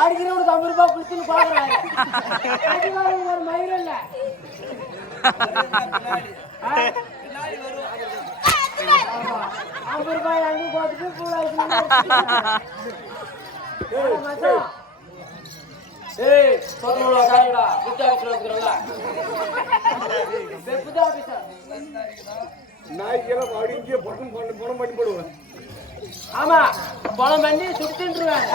அடிக்கிறவனுக்கு 50 ரூபாய் கொடுத்துன்னு பாக்குறாங்க. ஒரு மயிர் இல்ல 50 ரூபாய் அங்கே போட்டுட்டு பூரா நாய்க்கெல்லாம் அப்படிங்க பணம் பண்ணி போடுவேன். ஆமா பணம் பண்ணி சுட்டுருவேன்.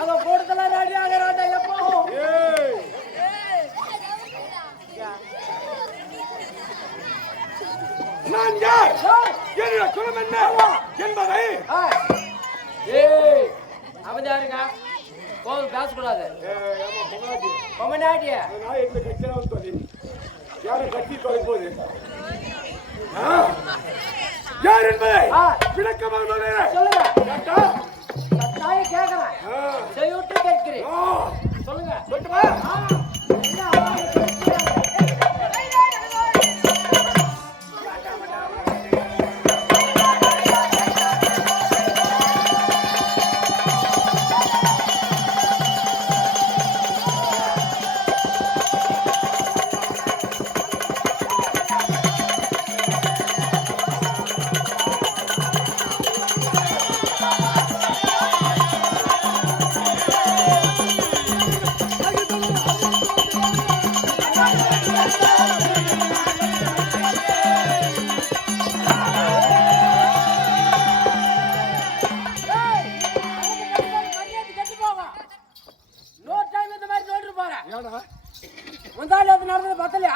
அவன் கூடத்தெல்லாம் ரெடி ஆகிறாண்டா. எப்போ நான் யார், என்னுடைய குலம் என்ன என்பதை அவன் யாருங்க? கோவில் பேசக்கூடாது. பொம்மநாட்டிய யாரும் கட்சி தொலை போகுது யார் என்பதை விளக்கமாக சொல்லுங்க. கேட்கிறேன் செய்யுட்டு கேட்கிறேன். சொல்லுங்க. சொல்லுமா நடந்தது பத்தலையா?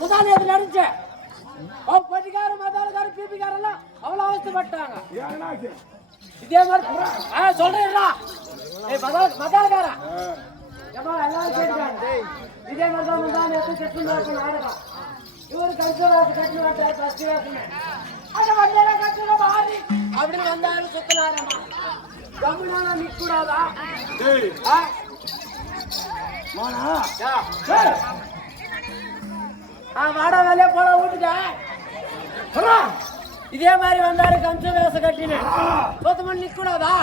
முதானது நடந்துச்சு. பட்டிக்கார மதாலக்கார பிபிக்காரெல்லாம் அவ்வளவு அவஸ்தைப்பட்டாங்க. இதே மாதிரி சொல்றேன்டா மதாலக்கார எல்லாரும் கேட்டுக்காங்க. இதே மாதிரி தான் முதான எடுத்து செட்டு நாடகம். இவரு கல்ச்சராசு கட்டினாட்டாரு பஸ்டிவாசுமே அந்த வந்தேன் கட்டுற மாறி அப்படின்னு வந்தாரு சுத்தினாரம்மா. கம்முனா நிக்க கூடாதா? வாடா வேலையா போல வீட்டுக்க. இதே மாதிரி வந்தாரு கம்ச வேச கட்டினு சொத்து மணி நிக்க கூடாதா?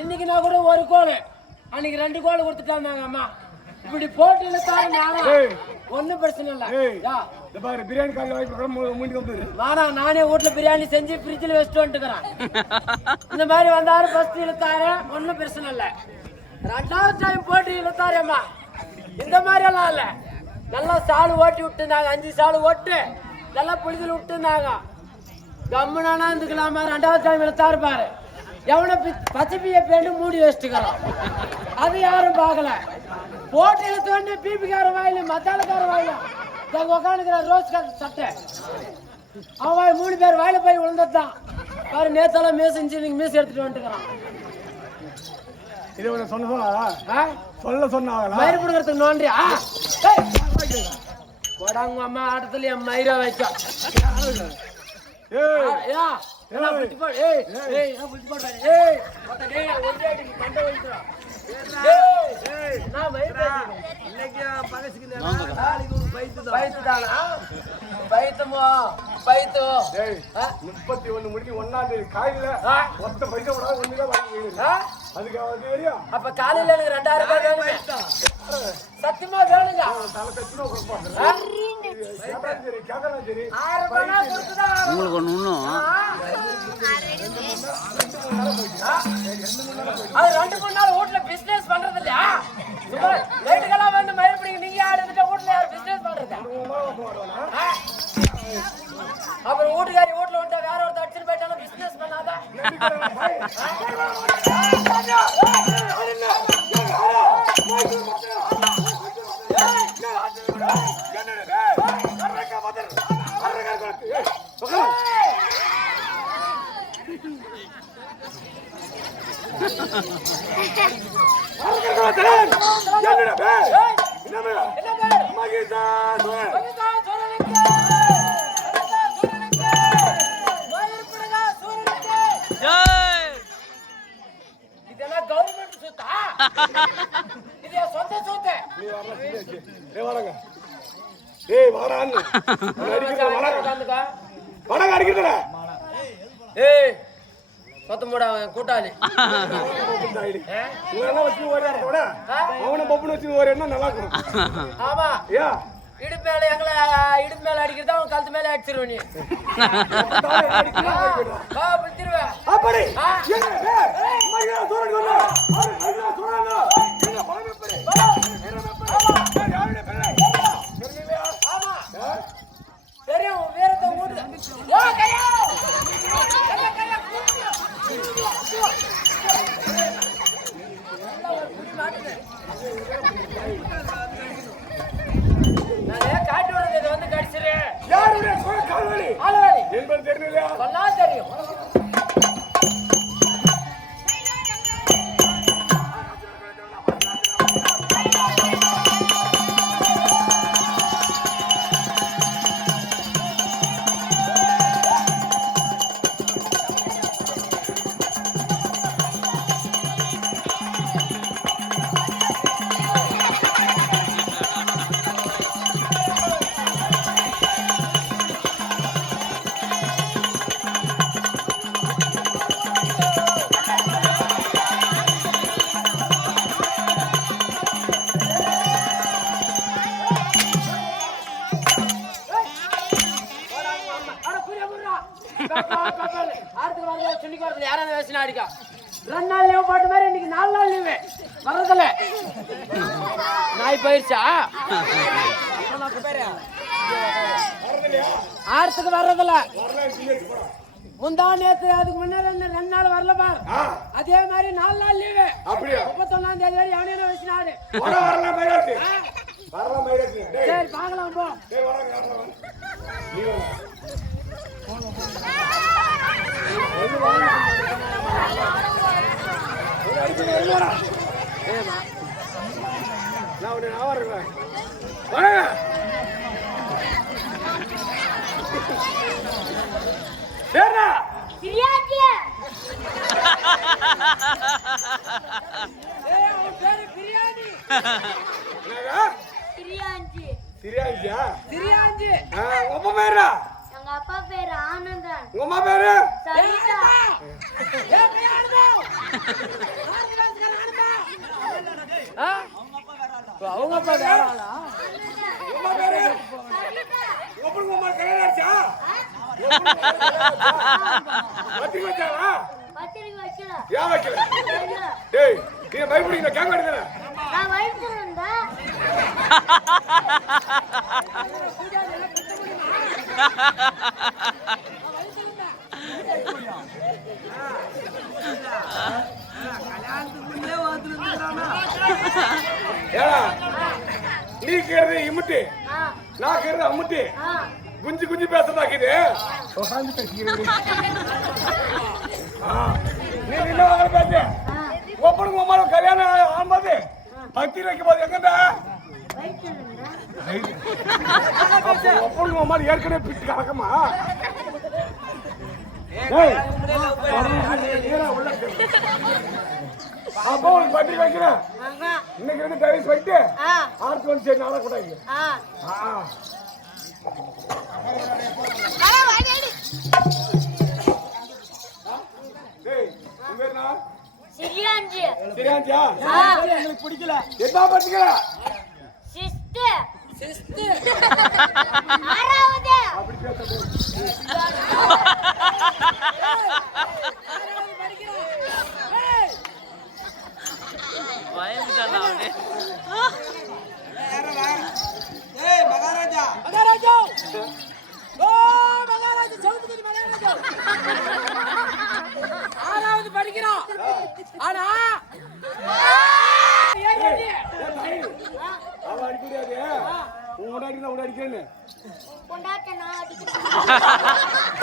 இன்னைக்கு நான் கூட ஒரு கோல், அன்னைக்கு 2 கோல் கொடுத்துட்டாங்க அம்மா. இப்படி போட்டியில தாரு ஒன்னும் பிரச்சனை இல்ல. பிரியாணி காலையில் வாடா நானே வீட்டுல பிரியாணி செஞ்சு ஃப்ரிட்ஜில் வச்சுட்டு வந்துட்டுக்கிறேன். இந்த மாதிரி வந்தாரு பஸ்ட் இழுத்தாரு ஒன்னும் பிரச்சனை இல்ல. 2வது டைம் போட்டு இழுத்தாரேம்மா. இந்த மாதிரி எல்லாம் இல்ல. நல்லா சாலு ஓட்டி விட்டுருந்தாங்க. 5 சாலு ஓட்டு நல்லா புளிதில் விட்டுருந்தாங்க. கம்முனானா இருந்துக்கலாமா. 2வது டைம் இழுத்தாரு பாரு. எவனை பச்சைப்பிய பேண்டு மூடி வச்சுட்டுக்கிறான். அது யாரும் பார்க்கல. போட்டு இழுத்து வந்து பிபிக்கார வாயில மத்தாலக்கார வாயில எங்க உட்காந்துக்கிற ரோஸ் சட்டை அவன் வாய் 3 பேர் வாயில போய் விழுந்ததுதான் பாரு. நேத்தால மீச இன்ஜினியரிங் மீச எடுத்துட்டு வந்துட்டுக்கிறான். சொல்ல சொன்னாங்க மயிறு பிடுக்கிறதுக்கு நோன்றியா? போடாங்க அம்மா ஆட்டத்துல என் மயிரை வைக்க. பைத்தமோ பைத்தோ 31 முடிக்கு 1ஆம் தேதி காலையில மொத்த பைசா கூட ஒண்ணுதான் வாங்கிடுங்க. அதுக்கு தெரியும். அப்ப காலையில எனக்கு 2000 ரூபாய் வேணுங்க. சத்தியமா வேணுங்க. உங்களுக்கு ஒண்ணு அது 2-3 நாள் வீட்டுல பிசினஸ் பண்றது இல்லையா? லேட்டுக்கெல்லாம் வந்து மயிர் பிடிங்க. நீங்க யாரு வீட்டுல யாரு பிசினஸ் பண்றது? அப்புறம் வீட்டுக்காரி வீட்டுல விட்டா வேற ஒருத்தர் அடிச்சுட்டு போயிட்டாலும் பிசினஸ் பண்ணாத. உட்காந்துக்கோ. வடக்கு அடிக்கிறதுல ஏய் கொத்தமோட கூட்டாளி இவரெல்லாம் வச்சு ஓரியாட விட அவனை பப்புன்னு வச்சு ஓரியாடுனா நல்லா இருக்கும். ஆமா ஏன் இடுப்பு மேல எங்களை இடுப்பு மேல அடிக்கிறதா அவன் கழுத்து மேல அடிச்சிருவ நீ திருவேன் அப்படி தெரியும் வீரத்தை மூடு காட்டு வர்றது வந்து கடிச்சிரு யாருடைய கால்வலி ஆளவலி என்பது தெரியலையா சொன்னா தெரியும். யாராவது வயசுல அடிக்கா 2 நாள் லீவ் போட்ட மாதிரி இன்னைக்கு 4 நாள் லீவு வர்றதில்ல நாய் போயிருச்சா ஆறுத்துக்கு வர்றதில்ல முந்தா நேத்து அதுக்கு முன்னாடி 2 நாள் வரல பார் அதே மாதிரி 4 நாள் லீவு அப்படியா 31ஆம் தேதி வரை எவனையும் வயசுல ஆடு சரி பாக்கலாம் போ எங்க அப்பா பேரு ஆனந்தன். உமா பேரு சரிதா. அவங்க அப்பா வேற ஆளா உமா பேரு சரிதா. ஒப்புங்க உமா கல்யாணாச்சா பத்திரிக்கை வச்சாளா பத்திரிக்கை வைக்கல. ஏன் வைக்கல வைக்கல. டேய் நீ பயப்படுங்க கேங்க எடுக்கல நான் வைத்திருந்தா ஏடா நீ கேறது இமுட்டி நான் கேறது அம்முட்டி குஞ்சு குஞ்சு பேசுறதாக்குது உட்காந்து பேசிக்கிறது நீ நின்ன வாங்க பேசு ஒப்பனுக்கு உமால கல்யாணம் ஆகும்போது பக்தி வைக்கும் போது எங்கடா வைத்திருந்தா ஒப்பனுக்கு உமால ஏற்கனவே பிட்டு கலக்கமா அப்போ உனக்கு பத்திரிக்கை வைக்கிறேன் இன்னைக்கு 2 டைவர்ஸ் வைட்டு ஆர்த்து வந்து சரி நாளா கூடாது சிரியாஞ்சி. சரியாஞ்சா எனக்கு பிடிக்கல என்ன பத்திரிக்கை சிஸ்து. சிஸ்து 6வது. அப்படி பேச மகாராஜா ஓ மகாராஜா சவுத்துக்கு மகாராஜா 6வது படிக்கிறோம் ஆனா அவ அடிக்க முடியாது உன் அடிக்கிறா உன் அடிக்கிறேன்னு கொண்டாட்ட நான் அடிக்கிறேன்.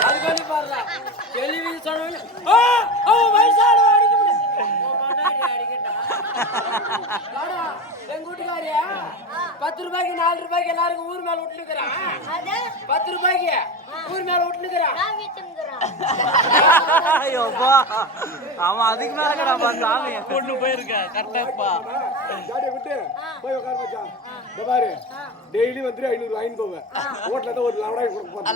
அது பண்ணி பாருடா டெலிவிஷன் சொன்னவனே ஓ ஓ வயசான அடிக்க முடியாது எங்க வீட்டுக்காரியா 10 ரூபாய்க்கு 4 ரூபாய்க்கு எல்லாருக்கும் ஊர் மேல விட்டுக்கிறான். 10 ரூபாய்க்கு ஊர் மேல விட்டுக்கிறான். அவன் அதுக்கு மேல சாமி கொண்டு போயிருக்க கரெக்டாப்பா. விட்டு போய் உட்கார மச்சான். இந்த பாரு டெய்லி வந்து 500 வாங்கி போவேன். ஹோட்டல்ல தான் ஒரு லவடாய் கொடுக்க போறேன்.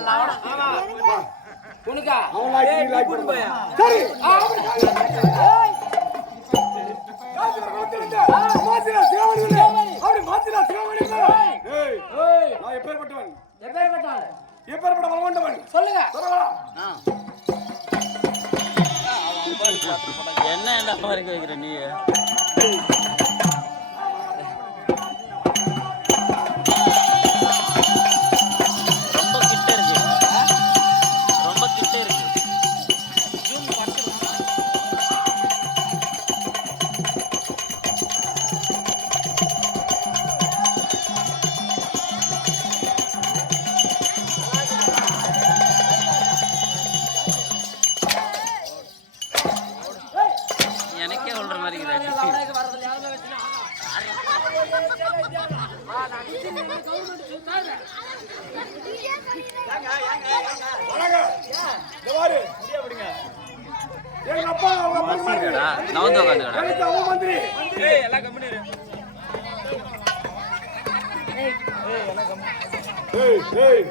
உனக்கா அவன் லாய்க்கு கூட்டி போய் சரி மாத்திரா சிவமணி அவரு மாத்திரா சிவமணி. ஏய் ஏய் நான் எப்பேர்பட்டவன் எப்பேர்பட்ட பலவந்தவன் சொல்லுங்க. என்ன மாதிரி கேக்குற நீ? ரொம்ப கிட்ட இருக்கு. எனக்கே சொல்ற மாதிரி எங்க அப்பா அவங்க நவந்து உட்காந்துக்கடா. அவன் மந்திரி எல்லாம் கம்பெனி ஏய் ஏய்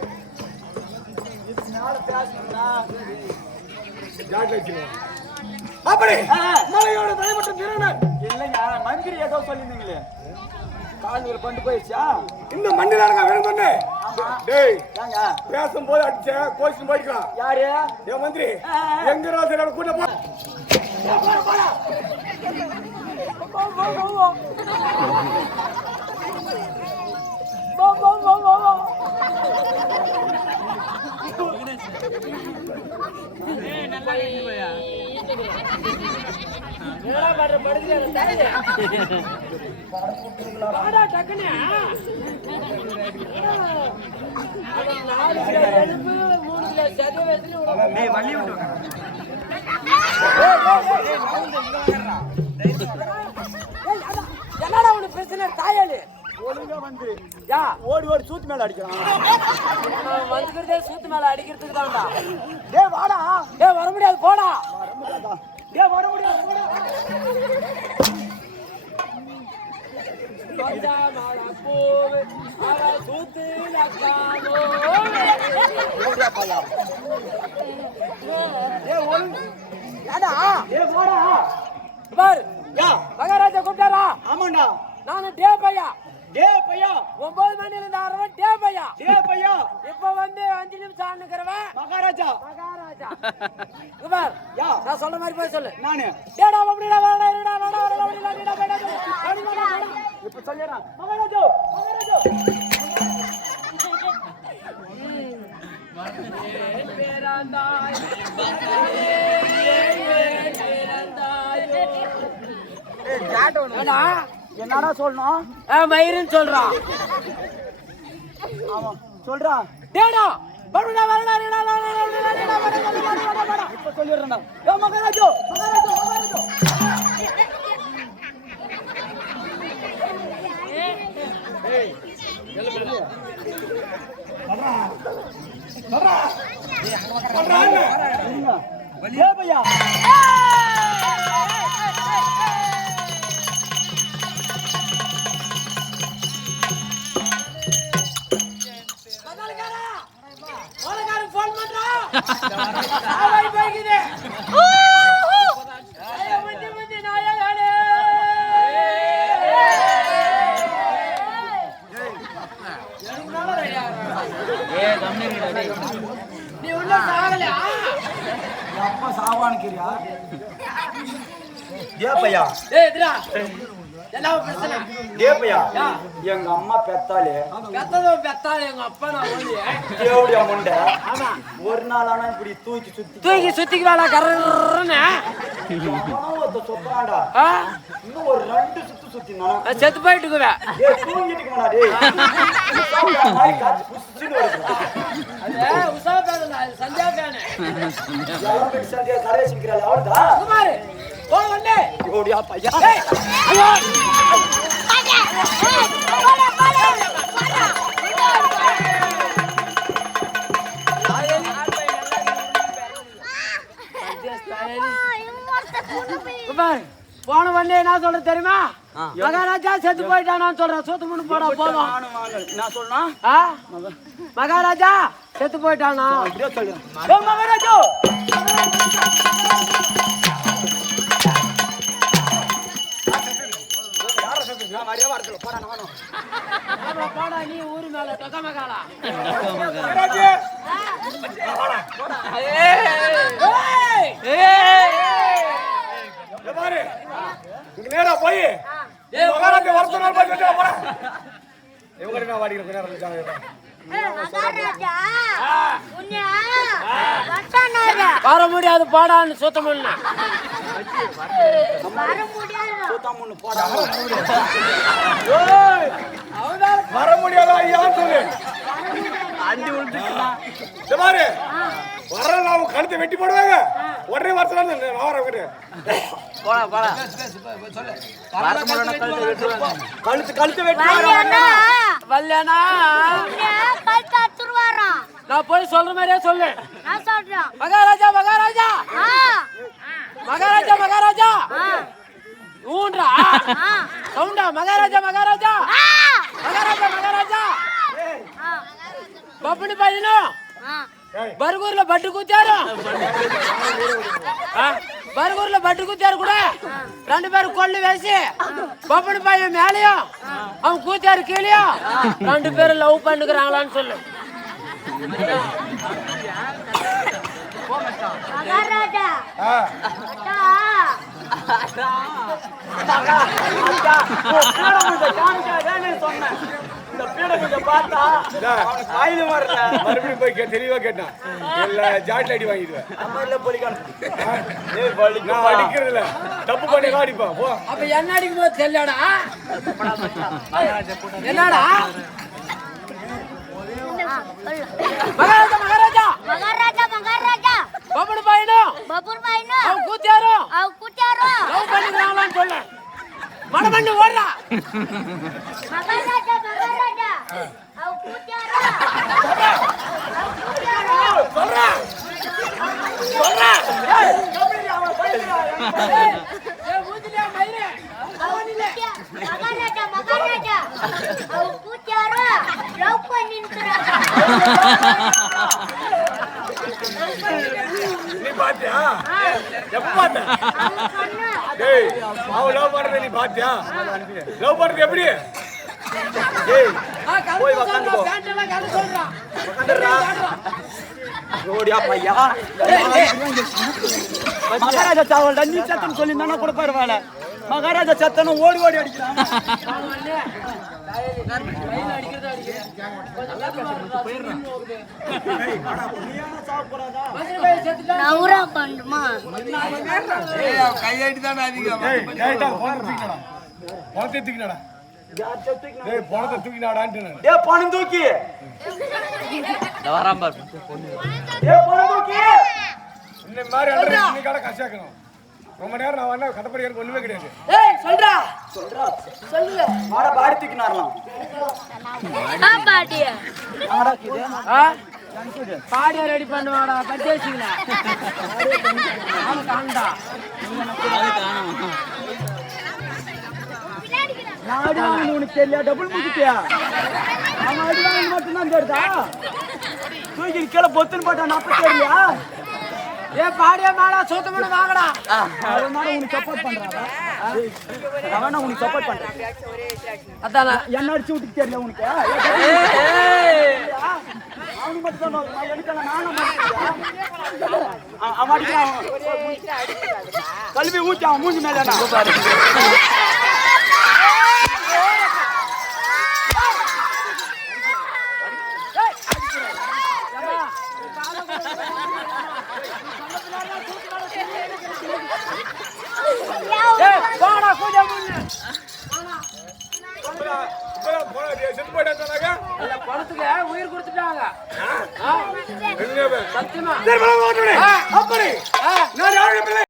அப்படி மலையோட தலைமட்டம் திறனர் இல்லைங்க மந்திரி ஏதோ சொல்லியிருந்தீங்களே கால்கள் கொண்டு போயிடுச்சா? இந்த மண்டிலாருங்க வேணும் சொன்னே. டேய் ஏங்க பேசும்போது அடிச்ச கோச்சிட்டு போயிக்கலாம். யாரு ஏன் மந்திரி எங்க ராசரோட கூட்ட போ. என்னடா பண்ற படுத்து தாயே வாடா டக்குனே 4 கிலோ எலும்பு 3 கிலோ சதை வெச்சு டேய் வள்ளி விட்டு என்னடா உனக்கு பிரச்சனை தாயாளு ஒழுங்கா வந்து யா ஓடி ஓடி சூத்து மேல அடிக்கிறான். வந்துக்கிறதே சூத்து மேல அடிக்கிறதுக்கு தான்டா. டேய் வாடா. டேய் வர முடியாது போடா. டேய் வர முடியாது போடா. கொஞ்சா மாடா போவே ஆரா சூத்து லக்கானோ. ஓடியா பாயா. டேய் ஒழுங்கு ஏடா. டேய் வாடா. பார் யா மகாராஜா கூப்பிட்டாரா? ஆமாண்டா. நானு டே பையா. டேய் பையா 9 மணில இருந்து ஆறவன் டே பையா. டேய் பையா இப்ப வந்து 5 நிமிஷம் ஆனுக்குறவன் மகாராஜா. மகாராஜா. குமார் யா நான் சொல்ற மாதிரி போய் சொல்லு. நானு டேடா அப்படிடா வரடா இருடா வரடா வரடா வரடா வரடா வரடா. இப்ப சொல்லிறேன் மகாராஜா மகாராஜா. பேராந்தாய் பேராந்தாய். ஏய் ஜாட்டோ என்னடா சொல்லணும்? மயிறுன்னு சொல்றான். ஆமா சொல்றா. டேடா படுடா வரடா வரடா வரடா. இப்ப சொல்லிறேன்டா. ஏ மகாராஜா மகாராஜா மகாராஜா. ஏய் எல்ல படுறா படுறா படுறா என்ன வலியா பையா. நீ உள்ள சாகலையா? அப்பா சாவானுக்கிறியா? ஏ பையா ஏய் இதுடா என்ன பிரச்சனை? ஏ பையா எங்க அம்மா பெத்தாலே பெத்ததோ பெத்தாலே எங்க அப்பா நான் ஓடி தேவடியா முண்டை. ஆமா ஒரு நாள் ஆனா இப்படி தூக்கி சுத்திக்கு வேலை கரன்னு சொத்தாண்டா. இன்னும் ஒரு 2 சுத்து சுத்தினா செத்து போயிட்டுக்குவே. தூங்கிட்டு டேய் அது உசா பேரு சந்தியா பேனு சந்தியா கடையை சிக்கிறாள் அவள்தான். குமார் போன வண்டி ஓடியா பையா ஐயோ போன வண்டி என்ன சொல்ற தெரியுமா மகாராஜா செத்து போயிட்டானான்னு சொல்றேன் சூத்து முன்னு போடா போதும் நான் சொல்லணும் மகாராஜா செத்து போயிட்டானா அப்படியே சொல்றேன் மகாராஜா நான் வரையா வரல போடா நானும் போடா நீ ஊரு மேல டொக்க மகாலா பாரு இங்க நேரா போய் மகாராஜா வரதுனால போய் கேட்டா போடா இவங்க நான் வாடிக்கிற நேரம் இருக்காங்க மகாராஜா உன்னை வட்டானாரா வர முடியாது போடான்னு சுத்தம் பண்ண வர முடியாது சூத்தாமுன்னு போடா வர முடியாதா ஐயா சொல்லு அண்டி உளுந்துச்சுனா பாரு வரல அவங்க கழுத்தை வெட்டி போடுவாங்க உடனே வரதுனால நான் வரேன் போடா போடா கழுத்து வெட்டி வல்லையானா வல்லையானா உன்னை கழுத்து அத்துருவாரா நான் போய் சொல்ற மாதிரியே சொல்லு நான் சொல்றேன் மகாராஜா மகாராஜா மகாராஜா மகாராஜா ஊன்றா சவுண்டா மகாராஜா மகாராஜா மகாராஜா மகாராஜா பப்புனு பையனு బరుగుర్లో బట్టు కూతారు బరుగుర్లో బట్టు కూతారు కూడా రెండు పేరు కొళ్ళు వేసి బొప్పడి పైన మేలయో அவன் கூத்தாரு கீழேயோ ரெண்டு பேரும் லவ் பண்ணுகிறாங்களான்னு சொல்லு மகாராஜா மறுபடியும் போய் தெளிவா கேட்டான் எல்லா ஜாட்ல அடி வாங்கிடுவேன் நான் அடிக்கிறது இல்ல தப்பு பண்ணி அடிப்பான் போ அப்ப என்ன அடிக்கும் போது தெரியலடா என்னடா மகாராஜா மகாராஜா மகாராஜா மகாராஜா பப்புனு பையனு அவன் கூத்தாரு லவ் பண்ணிக்கிறாங்களான்னு சொல்லு மடமண்ணு ஓடுறா மகாராஜா மகாராஜா அவ கூட்டாரா சொல்றா சொல்றா மகாராஜா மகாராஜா அவ கூட்டாரா லவ் பண்ணின்றாங்க நீ பாத்தியா எப்ப பாத்த டேய் அவ லவ் பண்றத நீ பாத்தியா லவ் பண்றது எப்படி டேய் போய் உட்கார்ந்து போ ஓடியா பையா மகாராஜா சாவல்டா நீ சத்தம் சொல்லி தானே கூட பரவாயில்ல மகாராஜா சத்தனும் ஓடி ஓடி அடிக்கிறான் நவுரா பண்ணுமா கையாடி தான அதிகம் டேய் கைட்டா பணத்தை தூக்கினடா டேய் பணத்தை தூக்கினடான்ட்டு நான் டேய் பணம் தூக்கி வராம பாரு டேய் பணம் தூக்கி இந்த மாதிரி அண்டர் நீ கட கஷ்டக்கணும் ரொம்ப நேரம் நான் வந்தா கட்டப்படி எனக்கு ஒண்ணுமே கிடையாது ஏய் சொல்றா சொல்லு மாட பாடி தூக்கினாரலாம் பாட்டியா ஆடா கிது பாடியா ரெடி பண்ணுவாடா பச்சேசிங்கள காண்டா நான் அடி வாங்கணும் உனக்கு தெரியல டபுள் முடிச்சிட்டியா அவன் அடி வாங்கணும் மட்டும்தான் தெரியுதா தூக்கி கீழே பொத்துன்னு போட்டான் அப்ப தெரியலையா ஏ பாடியா மாடா சூத்தமனு வாங்கடா அவன் உனக்கு சப்போர்ட் பண்றான் அவன் உனக்கு சப்போர்ட் பண்றான் அதானே என்ன அடிச்சு விட்டு தெரியல உனக்கு அவனுக்கு மட்டும் தான் நான் எடுக்கல நானும் அவன் அடிக்கிறான் கல்வி ஊத்தி அவன் மூஞ்சி மேல பாரு போடா பூஜை பண்ணு செத்து போயிட்டாங்க பணத்துக்கு உயிர் கொடுத்துட்டாங்க என்னவே சத்தியமா அப்படி நான் யாரும்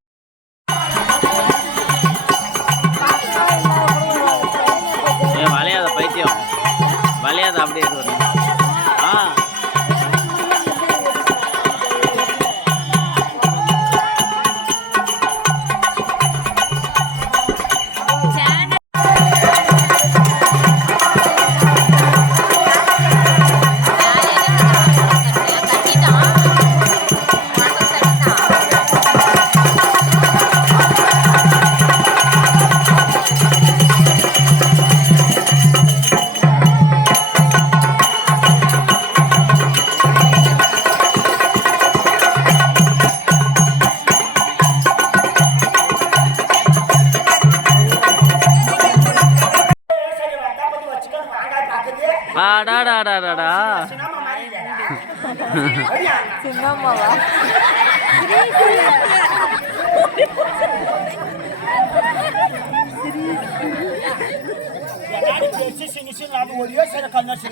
சின்னம்மாவா ஒரே சில கண்ணாசி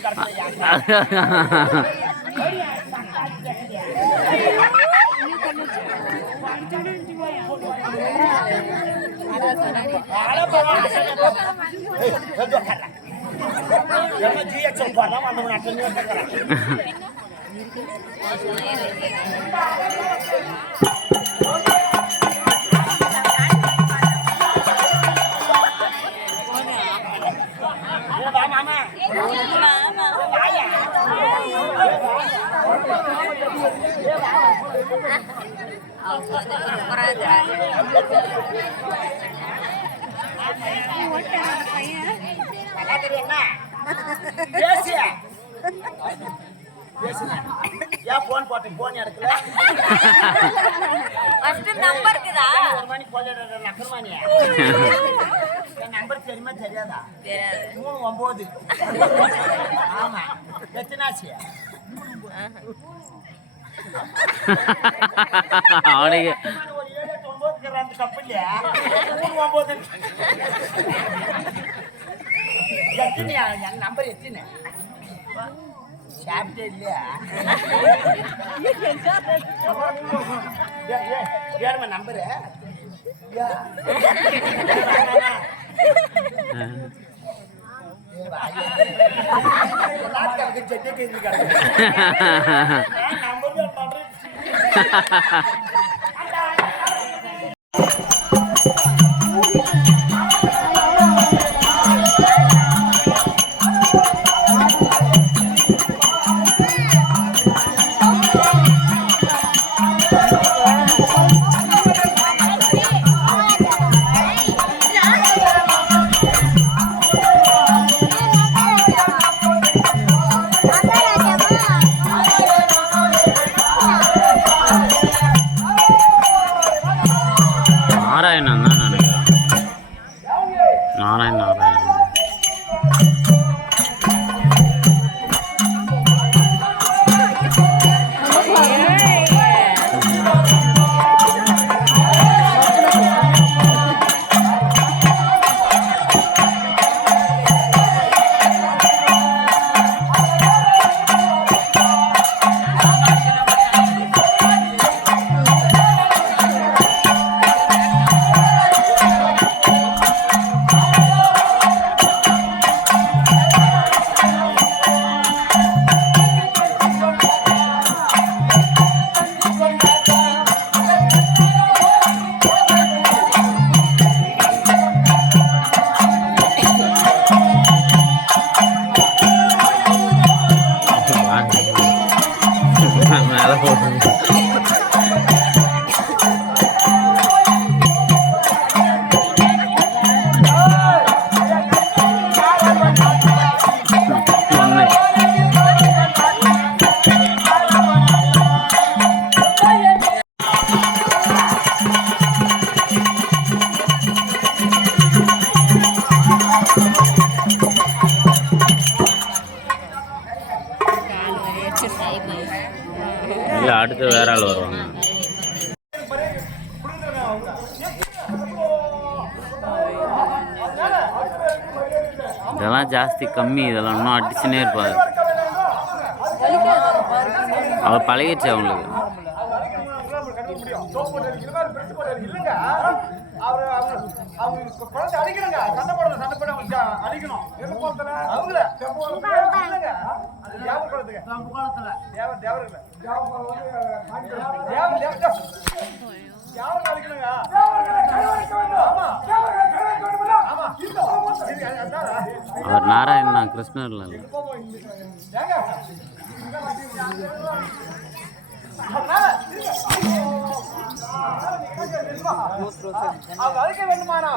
ஜிஎச்எல் பண்ணலாம் அந்த ஏன் போன் போட்டு போன் எடுக்கல நம்பர் இருக்குதா ஒரு மணிக்கு போன் நக்கர்மானியா என் நம்பர் தெரியுமா தெரியாதா 39 ஆமா எத்தனாச்சு அவனுக்கு ஒரு 7 8 9 கப்பு இல்லையா 39 எத்தனையா என் நம்பர் எத்தனை சாப்பிட்டே இல்லையா யாருமா நம்பரு நாராயணன் தான் நினைக்கிறேன். நாராயணன் மேலே போட்டு இல்லை அடுத்து வேற ஆள் வருவாங்க. இதெல்லாம் ஜாஸ்தி கம்மி, இதெல்லாம் இன்னும் அடிச்சுனே இருப்பாரு. அவர் பழகிடுச்சு அவங்களுக்கு. அவர் நாராயணா கிருஷ்ணர்ல இல்லை. அழைக்க வேண்டுமானா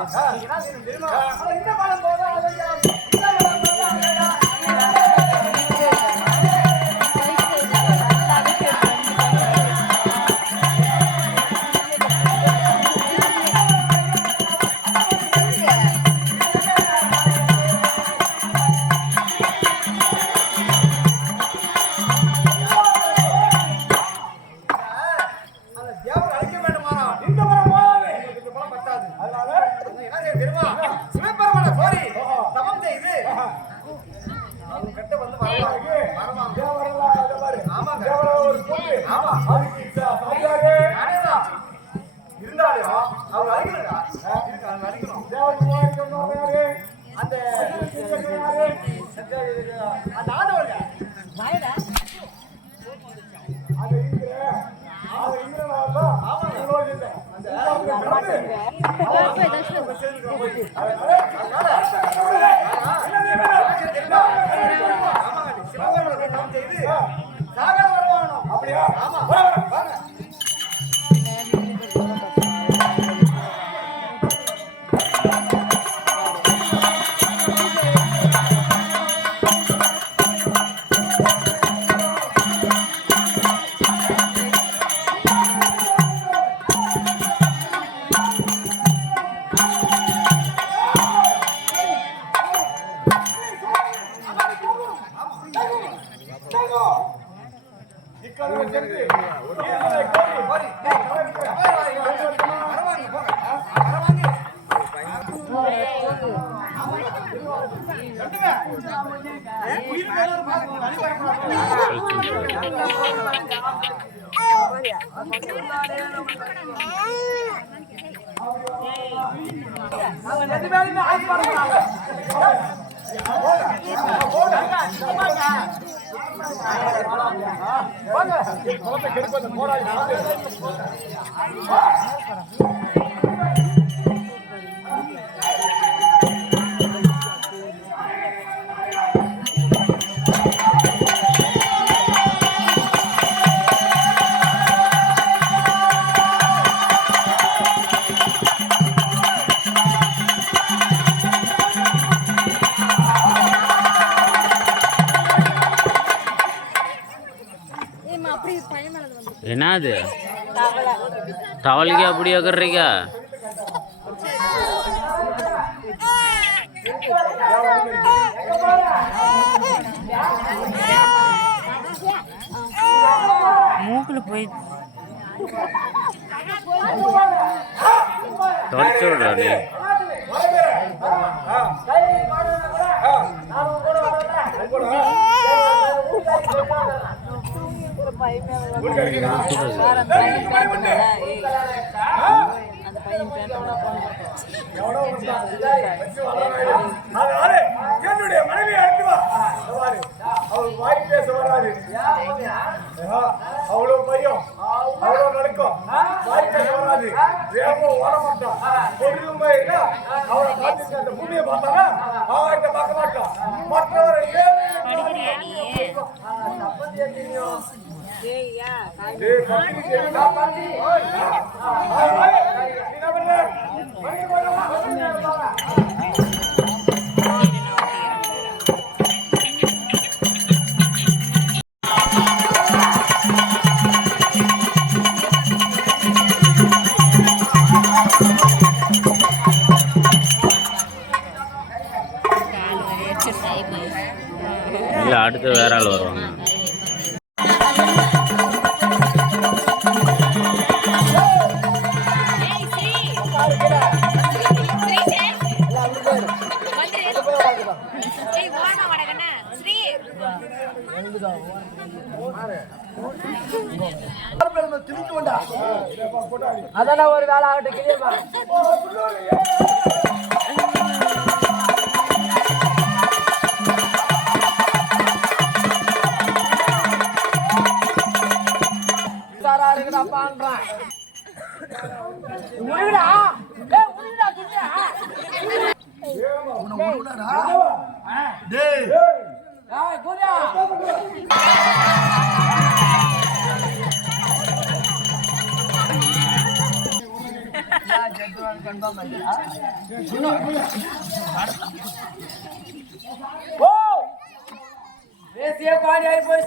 அதுக்கு சரியாக இருந்தாலும் அவங்க அடிக்கணுங்க. அடிக்கணும். தேவன் சொன்னவங்க யாரு? அந்த அந்த ஆண்டவருங்க. அது இருக்கிற அது இருக்கிறனால ஆமாங்க இல்லை அந்த அப்படியா? ஆமா வாங்க. என்னது தவளைக்கு அப்படி வைக்கிறீங்க? மூக்குல போய் தொடச்சு விடுறா நீ. என்னுடைய மனைவி அனுப்புவா அவள் வாய் பேச வராது. அவ்வளவு பையன் அவ்வளவு நடக்கும். வாய் பேச வராது. வேகம் ஓட மாட்டான். பொருளும் அவளை பார்த்து அந்த பூமியை பார்த்தானா அவர்கிட்ட பார்க்க மாட்டான். மற்றவரை இல்லை அடுத்து வேற ஆள் வருவாங்க. அதெல்லாம் ஒரு வேலை ஆகட்டும் கிளியமா. பான்றான் உருடா டேய் உருடா துணியா உன உருடா டேய் ஏய் கோரியா யா ஜெட்வான் கன்ஃபார்ம் பண்ணியா ஓ தேசிய பாடி ஆயி போய்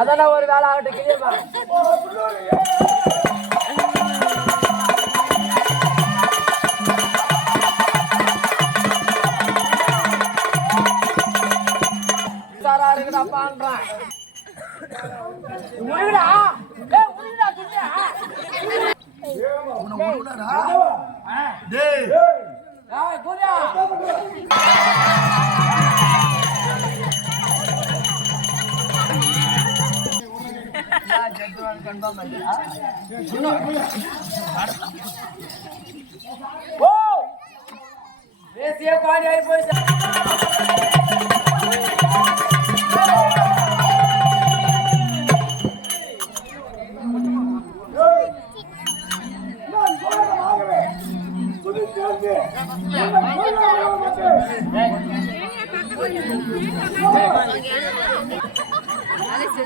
அதெல்லாம் ஒரு வேலை ஆகட்டும் கிளியம்மா. சாரா இருக்குடா பான்றான். உழுடா. ஏய் உழுடா துண்டா. டேய் ஏய் கூடா. ஓ தேசிய பாடி ஆயி போய் Alis